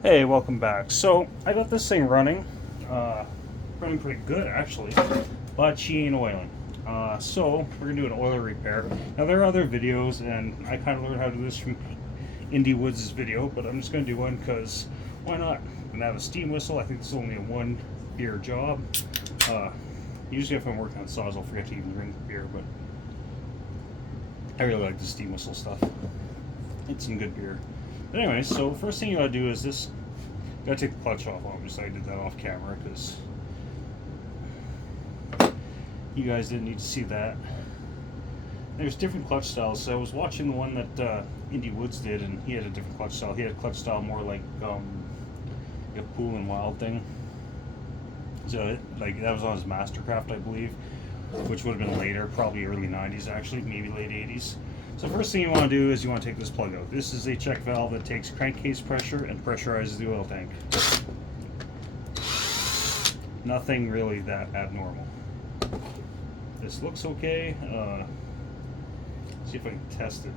Hey, welcome back. So I got this thing running, uh, running pretty good actually, but she ain't oiling. So we're gonna do an oil repair. Now there are other videos, and I kind of learned how to do this from Indie Woods' video, but I'm just gonna do one because why not? I'm gonna have a steam whistle. I think this is only a one beer job. Uh, Usually if I'm working on saws, I'll forget to even drink beer, but I really like the steam whistle stuff. It's some good beer. But anyway, so first thing you gotta do is this. Gotta take the clutch off, obviously. I did that off camera because you guys didn't need to see that. There's different clutch styles. So I was watching the one that Indie Woods did, and he had a different clutch style. He had a clutch style more like a poulan wild thing. So like that was on his Mastercraft, I believe, which would have been later, probably early '90s actually, maybe late '80s. So first thing you want to do is you want to take this plug out. This is a check valve that takes crankcase pressure and pressurizes the oil tank. Nothing really that abnormal. This looks okay. See if I can test it.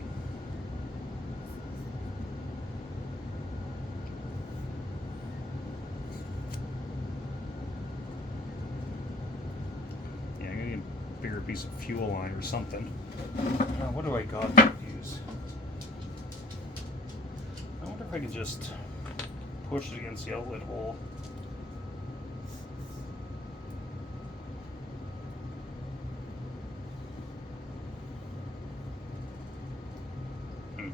Yeah, I'm gonna need a bigger piece of fuel line or something. What do I got to use? I wonder if I can just push it against the outlet hole. Hmm.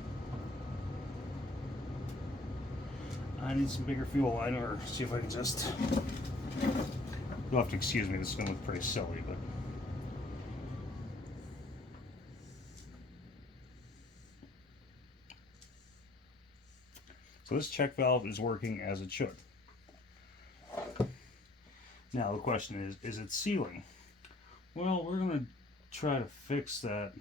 I need some bigger fuel line, or see if I can just. You'll have to excuse me. This is gonna look pretty silly, but. So this check valve is working as it should. Now the question is it sealing? Well, we're gonna try to fix that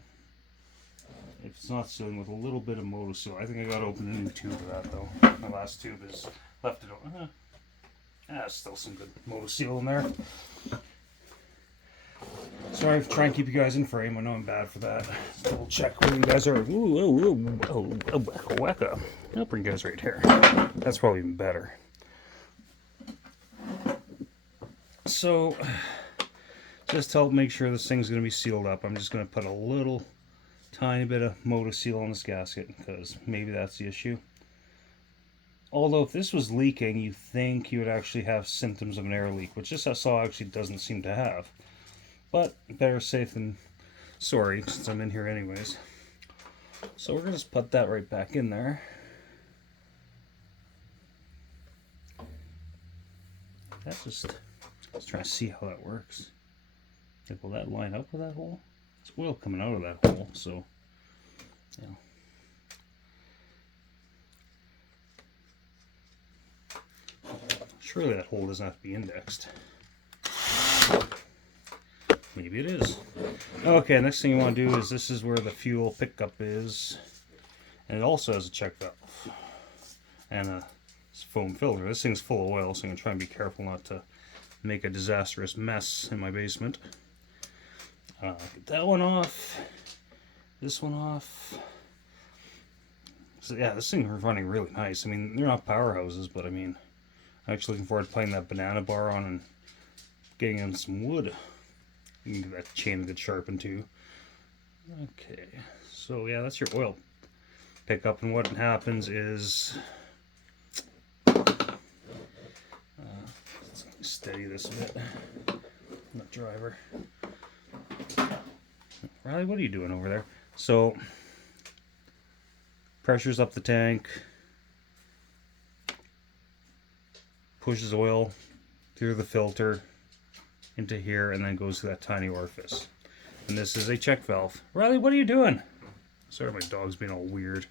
if it's not sealing with a little bit of motor seal. I think I got to open a new tube of that though. My last tube is left it open. Still some good motor seal in there. Sorry for trying to keep you guys in frame. I know I'm bad for that. Double check where you guys are. Wacka. I'll bring you guys right here. That's probably even better. So, just to help make sure this thing's going to be sealed up, I'm just going to put a little tiny bit of motor seal on this gasket because maybe that's the issue. Although if this was leaking, you think you would actually have symptoms of an air leak, which this saw actually doesn't seem to have. But better safe than sorry, since I'm in here anyways. So we're going to just put that right back in there. Let's try to see how that works. Like, will that line up with that hole? There's oil coming out of that hole, so, you know. Surely that hole doesn't have to be indexed. Maybe it is. Okay, next thing you want to do is this is where the fuel pickup is. And it also has a check valve. And a foam filter. This thing's full of oil, so I'm going to try and be careful not to make a disastrous mess in my basement. Get that one off. This one off. So yeah, this thing is running really nice. I mean, they're not powerhouses, but I mean, I'm actually looking forward to putting that banana bar on and getting in some wood. You can get that chain a bit sharpened too. Okay, so yeah, that's your oil pickup, and what happens is let's steady this a bit. The driver. Riley, what are you doing over there? So pressure's up the tank, pushes oil through the filter into here, and then goes to that tiny orifice. And this is a check valve. Riley, what are you doing? Sorry, my dog's being all weird.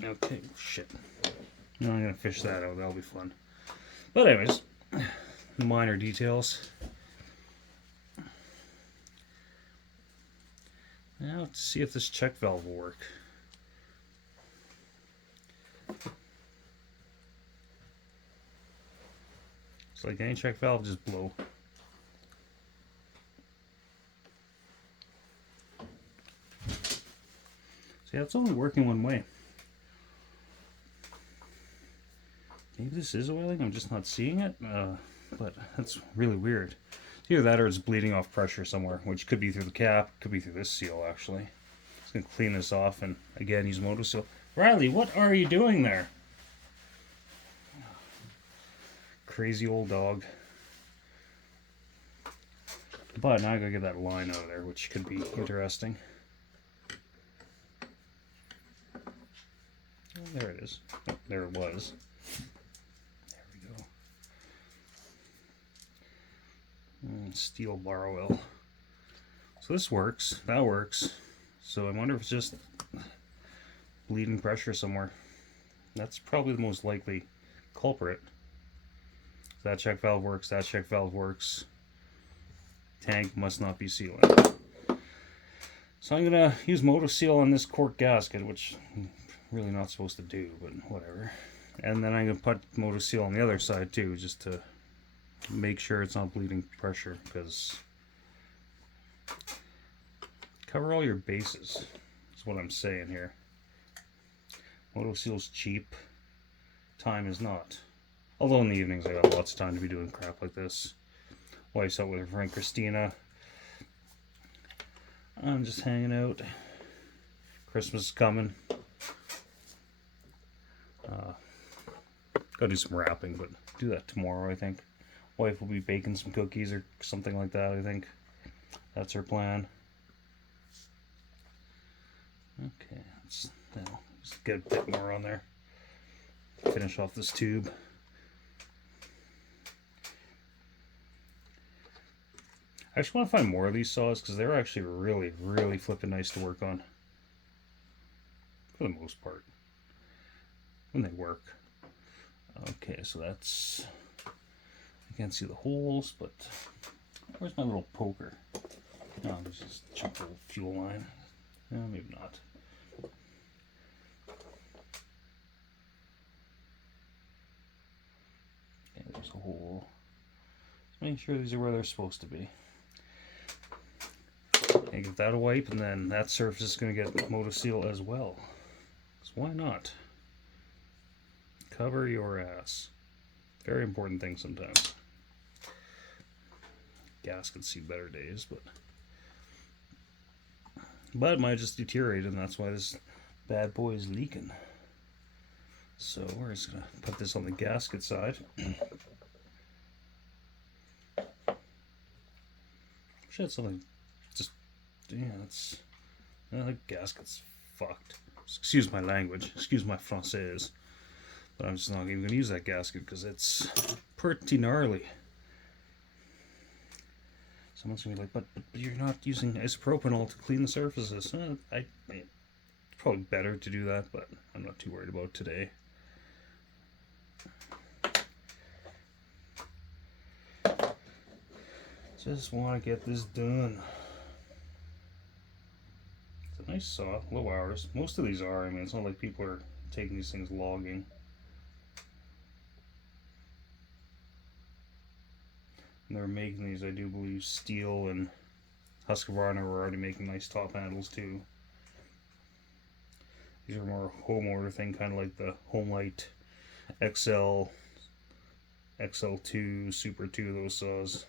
Okay, shit. No, I'm gonna fish that out. That'll be fun. But anyways, minor details. Now let's see if this check valve will work. It's like any check valve, just blow. So yeah, it's only working one way. Maybe this is oiling, I'm just not seeing it, but that's really weird. Either that or it's bleeding off pressure somewhere, which could be through the cap, could be through this seal actually. Just gonna clean this off and again use moto seal. Riley, what are you doing there? Crazy old dog. But now I gotta get that line out of there, which could be interesting. Oh, there it is. Oh, there it was. There we go. Steel bar oil. So this works. That works. So I wonder if it's just bleeding pressure somewhere. That's probably the most likely culprit. That check valve works. That check valve works. Tank must not be sealing. So I'm gonna use moto seal on this cork gasket, which I'm really not supposed to do, but whatever. And then I'm gonna put moto seal on the other side too, just to make sure it's not bleeding pressure, because cover all your bases is what I'm saying here. Moto seal's cheap, time is not. Although in the evenings I got lots of time to be doing crap like this. Wife's out with her friend Christina. I'm just hanging out. Christmas is coming. Gotta do some wrapping, but do that tomorrow, I think. Wife will be baking some cookies or something like that, I think. That's her plan. Okay, let's now just get a bit more on there. Finish off this tube. I actually want to find more of these saws because they're actually really, really flipping nice to work on. For the most part. When they work. Okay, so that's... I can't see the holes, but... Where's my little poker? Oh, there's just a chunk of fuel line. No, maybe not. Okay, there's a hole. Just make sure these are where they're supposed to be. Okay, give that a wipe, and then that surface is going to get moto seal as well. So why not? Cover your ass. Very important thing sometimes. Gaskets see better days, but it might just deteriorate, and that's why this bad boy is leaking. So we're just gonna put this on the gasket side. Should have something. Just yeah, it's the gasket's fucked. Excuse my language. Excuse my français. But I'm just not even gonna use that gasket because it's pretty gnarly. Someone's gonna be like, but you're not using isopropanol to clean the surfaces. It's probably better to do that, but I'm not too worried about it today. Just want to get this done. It's a nice saw, low hours. Most of these are. I mean, it's not like people are taking these things logging. And they're making these, I do believe, Steel and Husqvarna were already making nice top handles too. These are more home order thing, kind of like the Homelight XL, XL2, Super 2, those saws.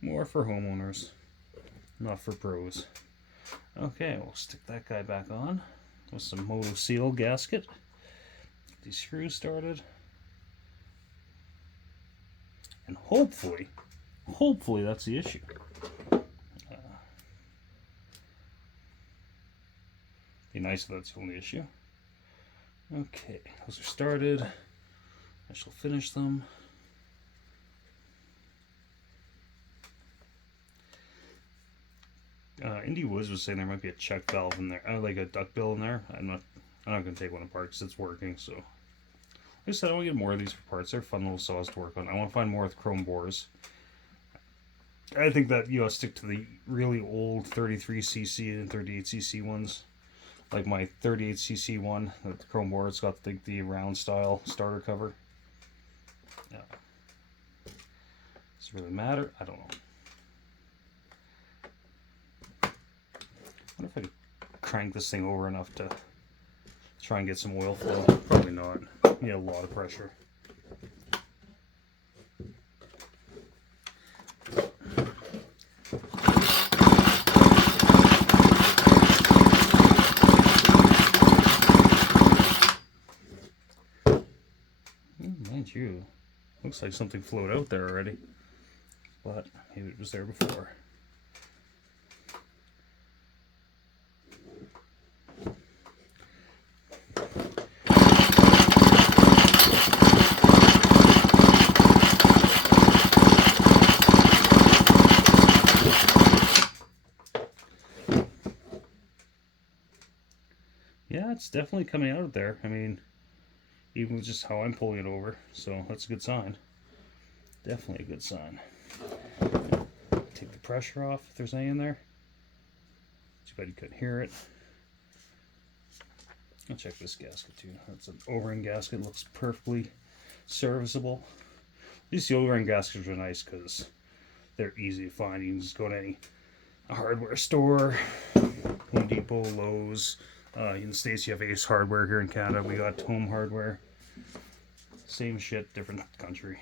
More for homeowners, not for pros. Okay, we'll stick that guy back on with some moto seal gasket. Get these screws started. And hopefully that's the issue. Be nice if that's the only issue. Okay, those are started. I shall finish them. Indie Woods was saying there might be a check valve in there, like a duckbill in there. I'm not going to take one apart because it's working. So, like I said, I want to get more of these for parts. They're fun little saws to work on. I want to find more with chrome bores. I think that stick to the really old 33cc and 38cc ones, like my 38cc one, the chrome bore. It's got the round style starter cover. Yeah. Does it really matter? I don't know. I wonder if I could crank this thing over enough to try and get some oil flow. Probably not. You need a lot of pressure. Mind you, looks like something floated out there already, but maybe it was there before. Yeah, it's definitely coming out of there. I mean, even with just how I'm pulling it over, so that's a good sign. Definitely a good sign. Take the pressure off if there's any in there. Too bad you couldn't hear it. I'll check this gasket too. That's an O-ring gasket. Looks perfectly serviceable. These O-ring gaskets are nice because they're easy to find. You can just go to any hardware store, Home Depot, Lowe's. In the States, you have Ace Hardware. Here in Canada, we got Home Hardware. Same shit, different country.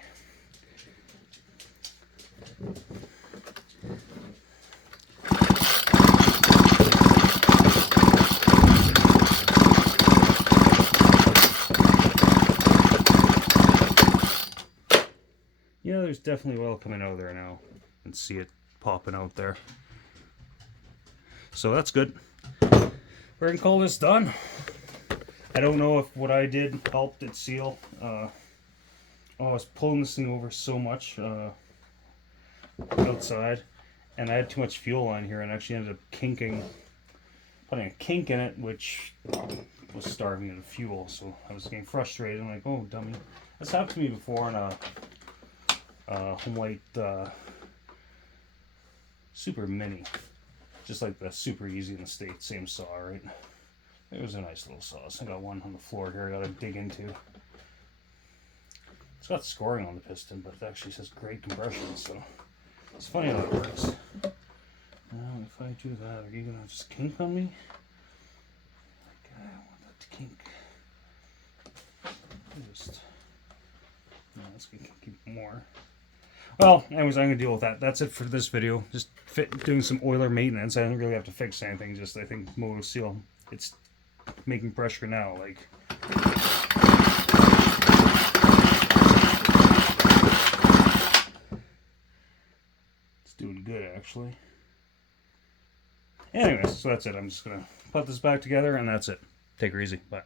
Yeah, there's definitely oil coming out of there now. You can see it popping out there. So that's good. We're gonna call this done. I don't know if what I did helped it seal. I was pulling this thing over so much outside, and I had too much fuel on here, and actually ended up putting a kink in it, which was starving of fuel. So I was getting frustrated. I'm like, oh, dummy. This happened to me before in a Homelight Super Mini. Just like the Super Easy in the States, same saw, right? It was a nice little saw. So I got one on the floor here I gotta dig into. It's got scoring on the piston, but it actually says great compression, so it's funny how it works. Now, if I do that, are you gonna just kink on me? Like, I don't want that to kink. Just, no, let's keep more. Well, anyways, I'm going to deal with that. That's it for this video. Just doing some oiler maintenance. I don't really have to fix anything. Just, I think, motor seal. It's making pressure now. Like, it's doing good, actually. Anyways, so that's it. I'm just going to put this back together, and that's it. Take her easy. Bye.